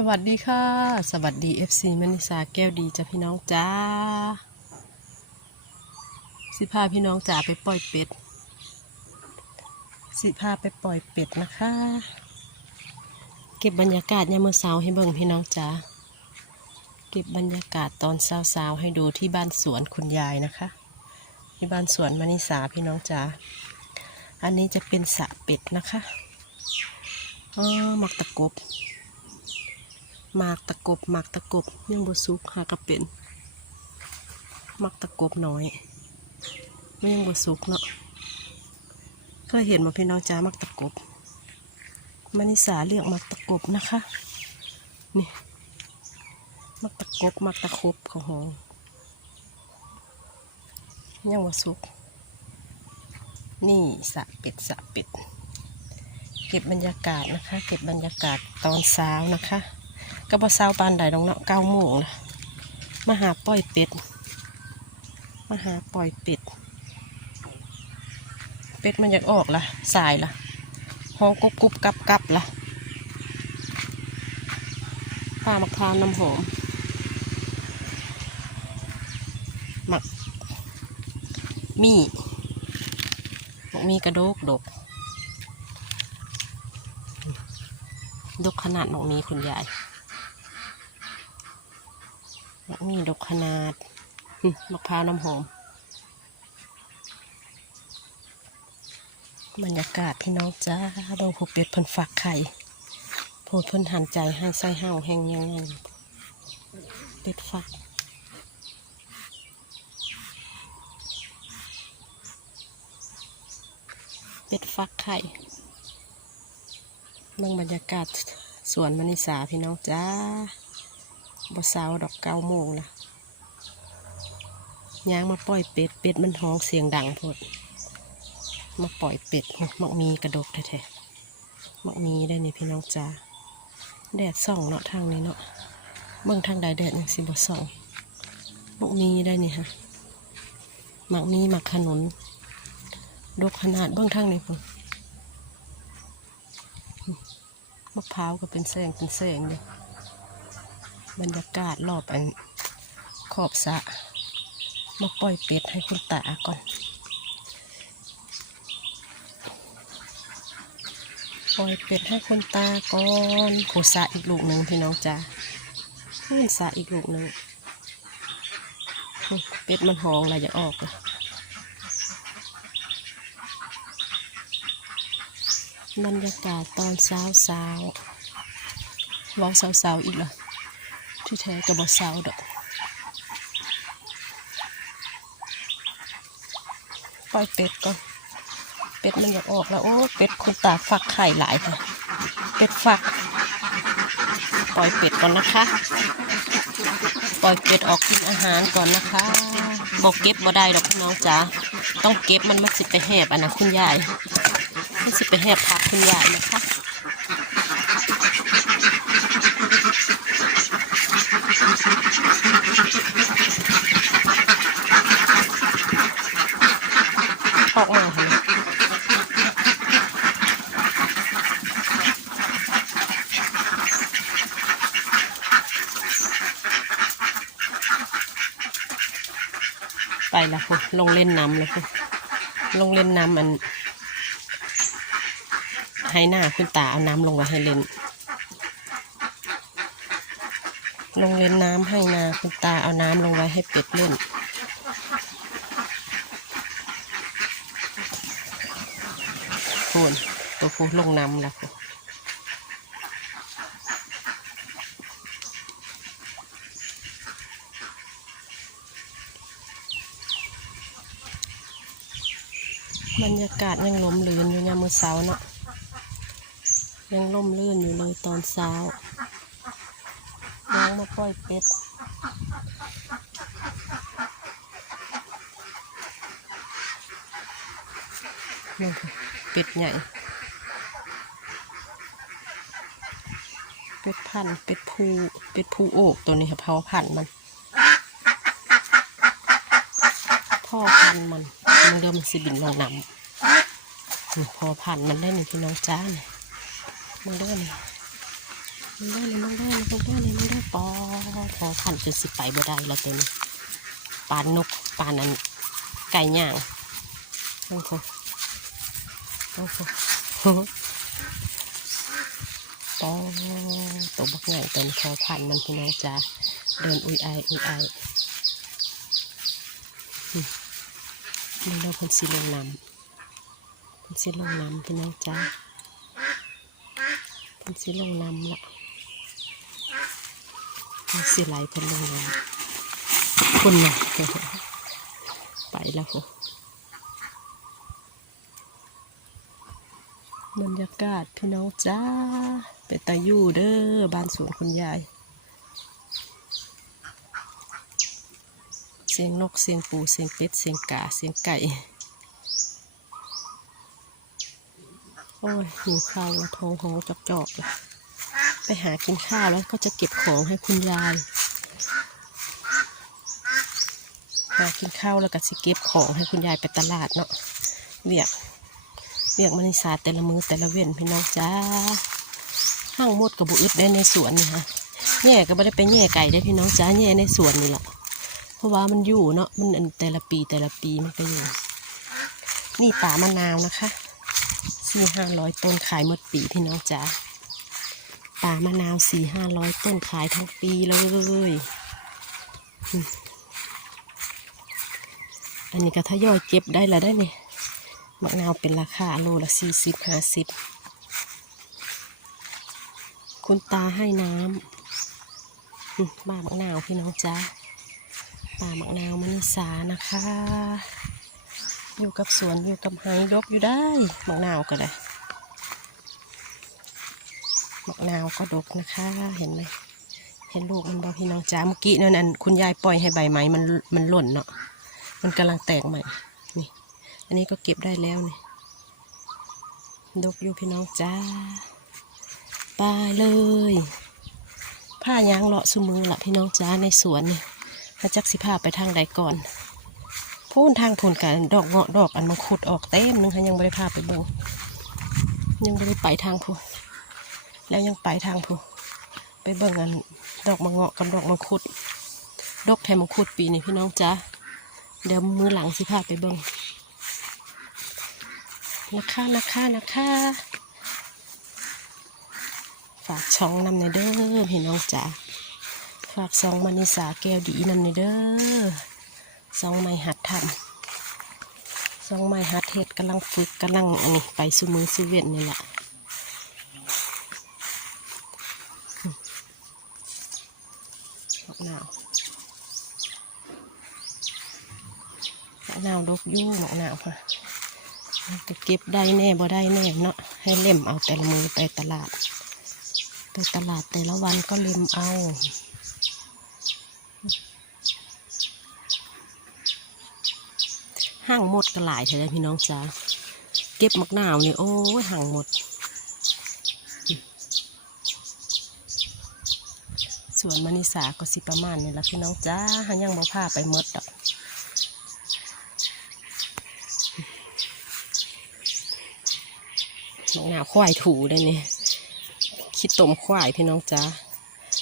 สวัสดีค่ะ สวัสดี FC มณิสาแก้วดีจ้ะพี่น้องจ้า สิพาพี่น้องจ๋าไปปล่อยเป็ด สิพาไปปล่อยเป็ดนะคะ เก็บบรรยากาศยามมื้อเช้าให้เบิ่งพี่น้องจ๋า เก็บบรรยากาศตอนเช้าๆให้ดูที่บ้านสวนคุณยายนะคะ ที่บ้านสวนมณิสาพี่น้องจ๋า อันนี้จะเป็นสระเป็ดนะคะอ๋อมักตะกบ หมากตะกบหมากตะกบยังบสุกหากระเป็นหมักตะกบน้อยไม่ยังบสุกเนาะเคยเห็นมาพี่น้องจ้าหมักตะกบมานิสาเรียกหมักตะกบนะคะนี่หมักตะกบหมักตะคบของหองยังบสุก นี่สะเป็ดสะเป็ดเก็บบรรยากาศนะคะ เก็บบรรยากาศตอนเช้านะคะ ก็บ่เช้าปานใดดอกเนาะเก้าโมงละมาหาปล่อยเป็ด มาหาปล่อยเป็ด เป็ดมันอยากออกละสายละห้องกุบกุบกับกับละป้ามะพร้าวน้ำหอมหมักมีหมักมีกระโดกดกดกขนาดหนองมีคุณยาย นองมีดกขนาดมะพร้าวน้ำหอม บรรยากาศพี่น้องจ้าเบางผูเป็ดพิ่นฝักไข่โพดพิ่นหันใจให้ไส้ห้าวแห้งยังไงเป็ดฝักเป็ดฟักไข่เบิ่งบรรยากาศสวนมณิสาพี่น้องจ้า บ่เช้าดอกเก้าโมงละย่างมาปล่อยเป็ด เป็ดมันห้องเสียงดังพด มาปล่อยเป็ดโหมักมีกระดกแท้ๆมักมีได้นี่พี่น้องจ้าแดดส่องเนาะทางนี้เนาะเบิ่งทางใดแดดยังสิบ่ส่องมักมีได้นี่ฮะมักมีมักขนุนดกขนาดเบื้องทางนี้พุ่นมะพร้าวก็เป็นแสงเป็นแสงเลย บรรยากาศรอบอันขอบสะมาปล่อยเป็ดให้คุณตาก่อนปล่อยเป็ดให้คุณตาก่อนโขสะอีกลูกหนึ่งพี่น้องจ้าขึ้นสะอีกลูกหนึ่งเป็ดมันหองอะไรจะออกเลยบรรยากาศตอนเช้าเช้าว้าเช้าเช้าอีกเหรอ ที่แท้กับบเช้าดอกปล่อยเป็ดก่อนเป็ดมันอยากออกแล้วโอ้เป็ดคนตาฟักไข่หลายค่ะเป็ดฟัก ปล่อยเป็ดก่อนนะคะ ปล่อยเป็ดออกกินอาหารก่อนนะคะบอกเก็บบ่ได้ดอกพี่น้องจ๋าต้องเก็บมันมาสิไปแหบอันนะคุณยายมันสิไปแหบผักคุณยายนะคะ ออกมาค่ะไปแล้วคุณลงเล่นน้ำแล้วคุณลงเล่นน้ำอัน ให้หน้าคุณตาเอาน้ำลงไว้ให้เล่น ลงเล่นน้ำให้นาคุณตาเอาน้ำลงไว้ให้เป็ดเล่น พูนตัวพูลงน้ำแล้วพูบรรยากาศยังลมลื่นอยู่ยามมื้อเช้าเนาะยังล่มลื่นอยู่เลยตอนเช้าน้องมาปล่อยเป็ดนี่ค่ะ เป็ดใหญ่ เป็ดพันเป็ดภูเป็ดภูโอกตัวนี้ค่ะเผาพันมันพ่อพันมันมันเริ่มสิบินลงน้ำพอพันมันได้นี่พี่น้องจ้าเนี่ยมันเริ่มมันได้เลยมันได้เลยมันได้เลยมันได้ปอพอพันจนสิไปบ่ได้แล้วตัวนี้ปานนกปานนั้นไก่ย่างโอ้โห โอ้โหโอ้โหปอตัวบักใหญ่ตัวนี้พอพันมันพี่น้องจ้าเดินอุยอายอุยอายอืมมันเราคนสิลงน้ำคนสิลงน้ำพี่น้องจ้าคนสิลงน้ำละมันสิไหลเพิ่นลงน้ำคุณน่ะไปแล้วค่ะ บรรยากาศพี่น้องจ้าไปตายู่เด้อบ้านสวนคุณยาย เสียงนกเสียงปูเสียงเป็ดเสียงกาเสียงไก่ โอ้ยหิวข้าวท้องของจอกๆเลยไปหากินข้าวแล้วก็จะเก็บของให้คุณยาย หากินข้าวแล้วก็สิเก็บของให้คุณยายไปตลาดเนาะเรียก เรียกมณิสาแต่ละมือแต่ละเว้นพี่น้องจ้าห้างมดกับบุอึดได้ในสวนนี่ฮะแง่ก็ไม่ได้ไปแง่ไก่ได้พี่น้องจ้าแง่ในสวนนี่แหละเพราะว่ามันอยู่เนาะมันแต่ละปีแต่ละปีมันไปอยู่นี่ป่ามะนาวนะคะสี่ห้าร้อยต้นขายหมดปีพี่น้องจ้าป่ามะนาวสี่ห้าร้อยต้นขายทั้งปีเลยอันนี้ก็ทยอยเก็บได้แล้วได้เนี่ย มะนาวเป็นราคาโลละสี่สิบห้าสิบคุณตาให้น้ำป่ามะนาวพี่น้องจ้าป่ามะนาวมณิสานะคะ อยู่กับสวนอยู่กับไฮดกอยู่ได้มะนาวก็ได้มะนาวก็ดกนะคะเห็นไหมเห็นลูกมันบอพี่น้องจ้าเมื่อกี้นั่นอันคุณยายปล่อยให้ใบไม้มันมันหล่นเนาะมันกำลังแตกใหม่ อันนี้ก็เก็บได้แล้วเนี่ยดกอยู่พี่น้องจ้าไปเลย ผ้ายางเลาะสุมือละพี่น้องจ้าในสวนเนี่ถ้าจักสิผ้าไปทางใดก่อนพูนทางผลกันดอกเงาะดอกอันมังคุดออกเต็มนึงค่ะยังไม่ได้พาไปเบิ่งยังไม่ได้ไปทางพูนแล้วยังไปทางผู้ไปเบิ่งอันดอกมะเงาะกับดอกมังคุด ดอกแทมังคุดปีนี้พี่น้องจ้าเดี๋ยวมือหลังสิพาไปเบิ่ง นะคะนะคะนะคะฝากช่องนำในเด้อพี่น้องจ้าฝากซองมานิสาแก้วดีนำในเด้อซองไม้หัดทำซองไม้หัดเฮ็ดกำลังฝึกกำลังอันนี้ไปสู่มือสู่เวียนนี่แหละมะนาวมะนาวดกยู่มะนาวค่ะ เก็บได้แน่บ่ได้แน่เนาะให้เล่มเอาแต่ละมือไปตลาด ไปตลาดแต่ละวันก็เล่มเอาห่างหมดก็หลายเถอะพี่น้องจ้าเก็บมะนาวนี่โอ้ยห่างหมด ส่วนมณิสาก็สิประมาณนี้ละพี่น้องจ้าหายังบ่พาไปหมดดอกน้อง หนาวควายถูได้เนี่ยคิดต้มควายพี่น้องจ้า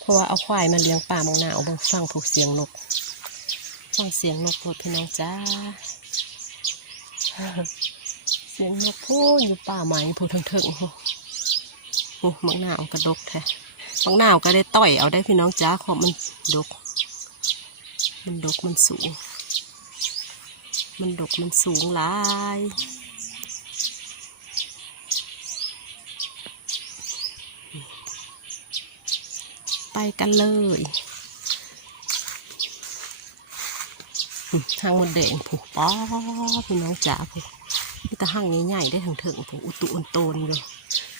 เพราะว่าเอาควายมาเลี้ยงป่ามองหน้าวเบางฟังผูกเสียงนกฟังเสียงนกโปรดพี่น้องจ้าเสียงนกพูดอยู่ป่าไม้พูดถึงๆโหโอ้มังหนาวกระดกแท้บางหนาวก็ได้ต่อยเอาได้พี่น้องจ้าเพราะมันดก มันดกมันสูง มันดกมันสูงหลาย ไปกันเลยทางมันแดงผูกป้อพี่น้องจ๋าผูกนี่แต่ห้างใหญ่ๆได้ถึงถึงผูกอุตุอุนโตนอยู่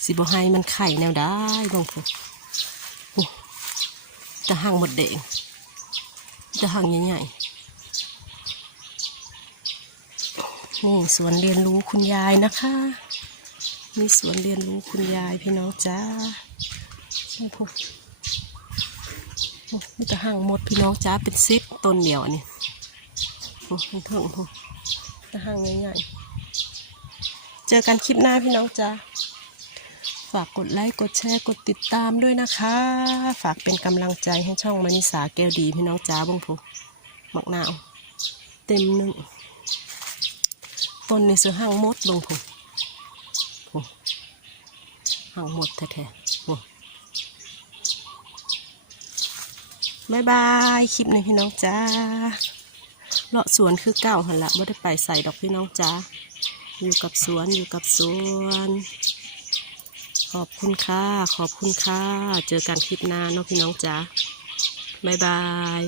สิบให้มันไข่แนวได้บ้างผูกจะห่างหมดแดงจะห่างใหญ่ๆนี่สวนเรียนรู้คุณยายนะคะมีสวนเรียนรู้คุณยายพี่น้องจ้าโอ้โห โอ้นี่จะห่างหมดพี่น้องจ้าเป็นซิปต้นเดียวอันนี่โอ้โหเพิ่งหจะห่างใหญ่ๆเจอกันคลิปหน้าพี่น้องจ้าฝากกดไลค์กดแชร์กดติดตามด้วยนะคะ ฝากเป็นกำลังใจให้ช่องมณิสาแก้วดีพี่น้องจ้าบงพูมักนาว เต็มหนึ่งต้นในี่ซื้อห้างมดเบงพูห้างหมดแท้ๆโอ้ บายบายคลิปนี้พี่น้องจ้าเลาะสวนคือเก่าหันละไม่ได้ไปใส่ดอกพี่น้องจ้าอยู่กับสวนอยู่กับสวน ขอบคุณค่ะ ขอบคุณค่ะ เจอกันคลิปหน้าเนาะพี่น้องจ๋าบายบาย